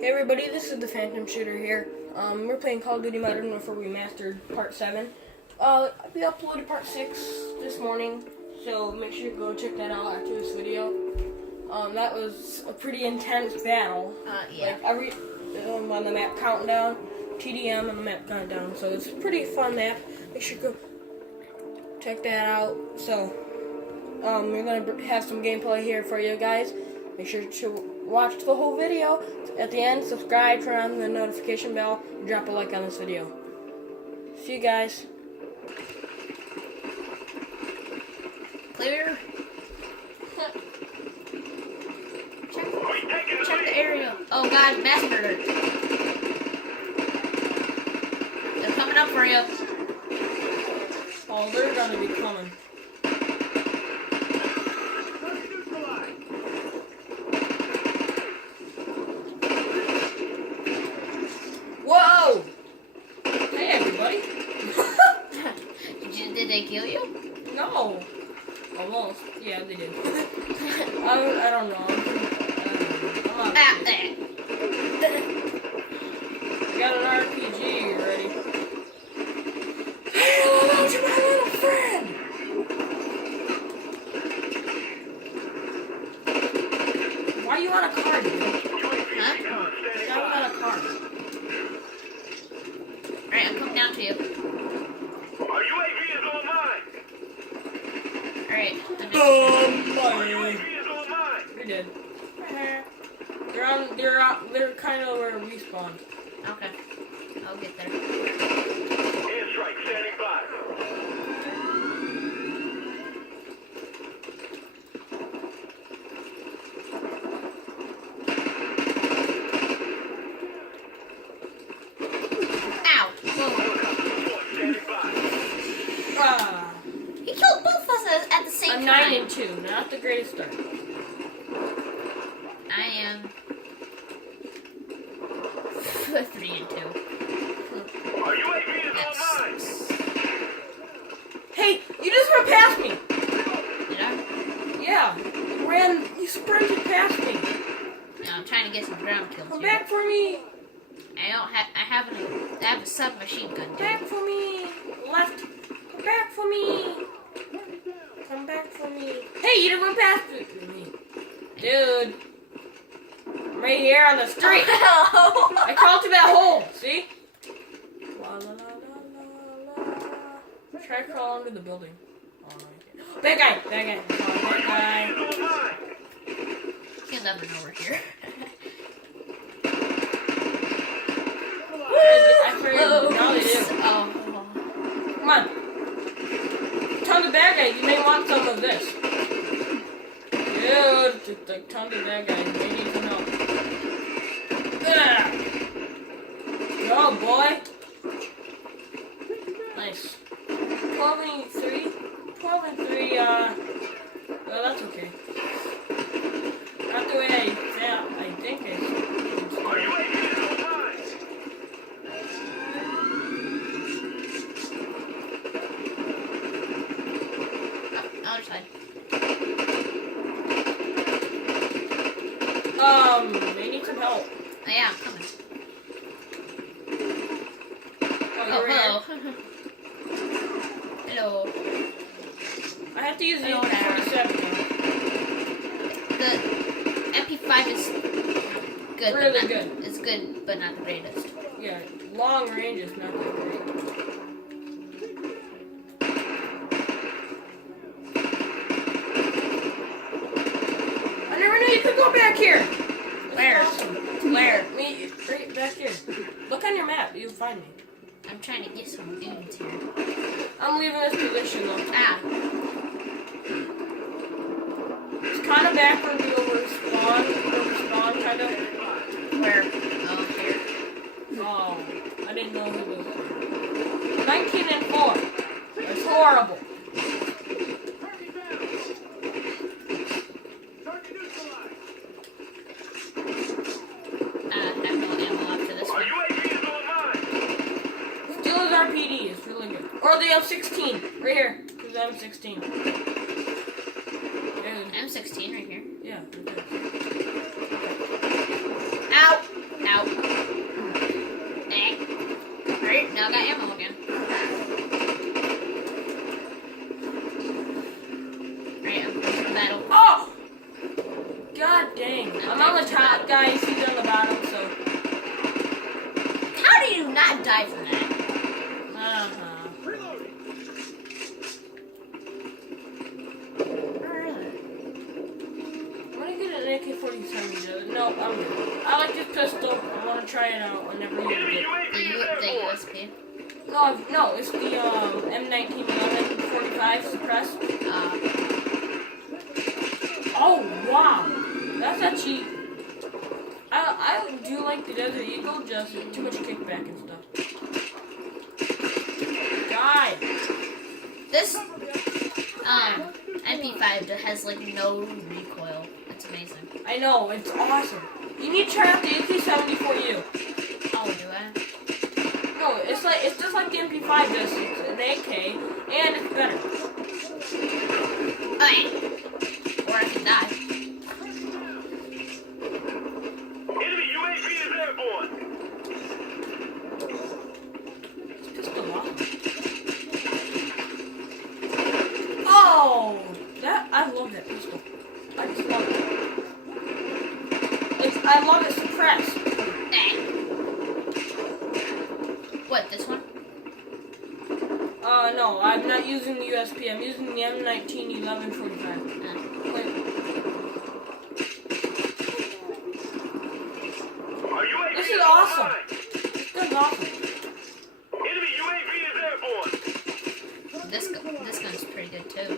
Hey everybody, this is the Phantom Shooter here. We're playing Call of Duty Modern Warfare Remastered Part 7. We uploaded Part 6 this morning, so make sure you go check that out after this video. That was a pretty intense battle. Yeah. Like every on the map countdown, TDM on the map countdown, so it's a pretty fun map. Make sure you go check that out. So, we're gonna have some gameplay here for you guys. Make sure to watch the whole video. At the end, subscribe, turn on the notification bell, and drop a like on this video. See you guys. Clear. Check the area. Oh God, mass murder. They're coming up for you. Oh, they're gonna be coming. Whoa! Hey, everybody. Did they kill you? No. Almost. Yeah, they did. I don't know. I'm not got an RPG ready. Hey, hello to my little friend! Why are you on a car, dude? Huh? Why are you on a car? Alright, I'm coming down to you. Our UAV is online. Alright. Our UAV is online. You're dead. They're kind of where we spawned. Okay. I'll get there. Airstrike standing by. Ow! Whoa. Standing by. Ah, He killed both of us at the same I'm time. 9-2, not the greatest start. I am 3-2. Our UAV is online. Hey, you just ran past me. Did I? Yeah, you sprinted past me. No, I'm trying to get some ground kills Come here. back for me. I have a submachine gun. Back for me. Left. Come back for me. Come back for me. Hey, you didn't run past me. Dude. I'm right here on the street. I crawled through that hole. See? La, la, la, la, la, la. Try to crawl under the building. Oh, no, bad guy. Bad guy. Oh, bad guy. He'll never know we're here. I figured now they do. Oh. Come on. Ton of bad guys. You may want some of this. Dude, just like tons of bad guys. They need some help. Ugh. Go, boy. Nice. 12 and 3. 12 and 3, well, that's okay. Not the way I think it. Our UAV is online. Other side. They need some help. Oh, yeah, I'm coming. Oh, Oh, you're hello. here. Hello. I have to use the Hello MP47 now. The MP5 is good. Really but not, good. It's good, but not the greatest. Yeah, long range is not that great. I never knew you could go back here. Where? Awesome. Where? Me, right back here. Look on your map. You'll find me. I'm trying to get some dudes here. I'm leaving this position though. Ah. It's kind of back where we overspawn, kind of. Where? Oh, here. Oh, I didn't know who was there. 19 and 4. It's horrible. I have no ammo after this Our one. UAV is online. Steal his RPD. It's really good. Or the M16. Right here. There's the M16. M16 right here. Yeah. Ow! Ow. dang. I'm on the top, guys. He's on the bottom, so. How do you not die from that? I'm gonna get an AK-47. No, I like this pistol. I want to try it out. I never used Enemy it. UAV The is airborne. USP. No, it's the M1911 45 suppressed. Oh wow, that's actually. I do like the Desert Eagle, just too much kickback and stuff. Die. This MP5 has like no recoil. It's amazing. I know, it's awesome. You need to try out the AK-74U. Oh, do I? No, it's just like the MP5 does. It's an AK, and it's better. Okay. Or I can die. Enemy UAV is airborne. It's pistol lock. Oh, I love that pistol. I just love it. I love it suppressed. What, this one? No, I'm not using the USP. I'm using the M1911 45. Wait. Our UAV This is is awesome. online. This is awesome. Enemy UAV is airborne. This gun's pretty good too.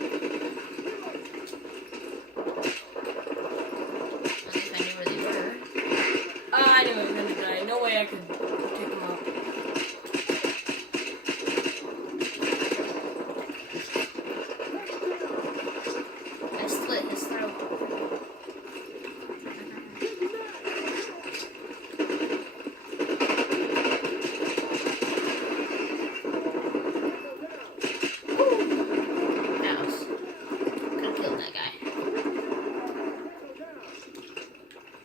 At least I knew where they were. I knew I was gonna die. No way I could take him out. I slit his throat. Mouse. Could have killed that guy.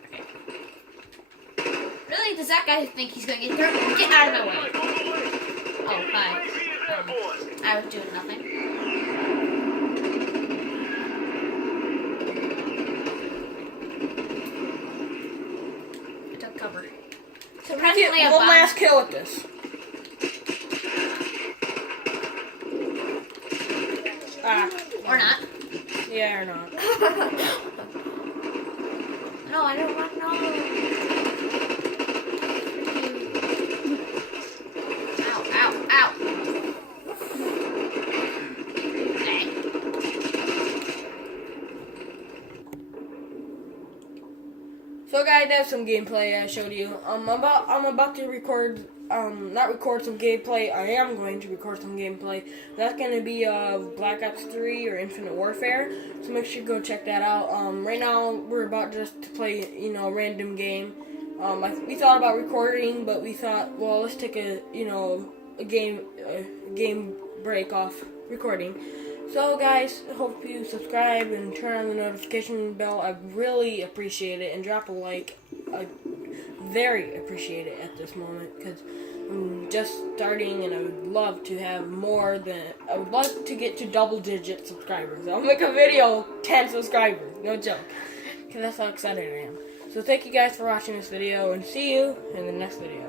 Okay. Really? Does that guy think he's gonna get through? Get out of my way! Oh, hi. UAV is airborne. I was doing nothing. I took cover. So we get Surprisingly, a one bomb- last kill with this. Or not. Yeah, or not. No, I don't want no. Ow, ow, ow. Okay. So guys, that's some gameplay I showed you. I'm about to record not record some gameplay. I am going to record some gameplay. That's gonna be Black Ops 3 or Infinite Warfare. So make sure you go check that out. Right now we're about just to play, a random game. We thought about recording, but we thought, well, let's take a game break off recording. So guys, hope you subscribe and turn on the notification bell. I really appreciate it, and drop a like. I very appreciate it at this moment because I'm just starting, and I would love to have I would love to get to double-digit subscribers. I'll make a video 10 subscribers, no joke, because that's how excited I am. So thank you guys for watching this video, and see you in the next video.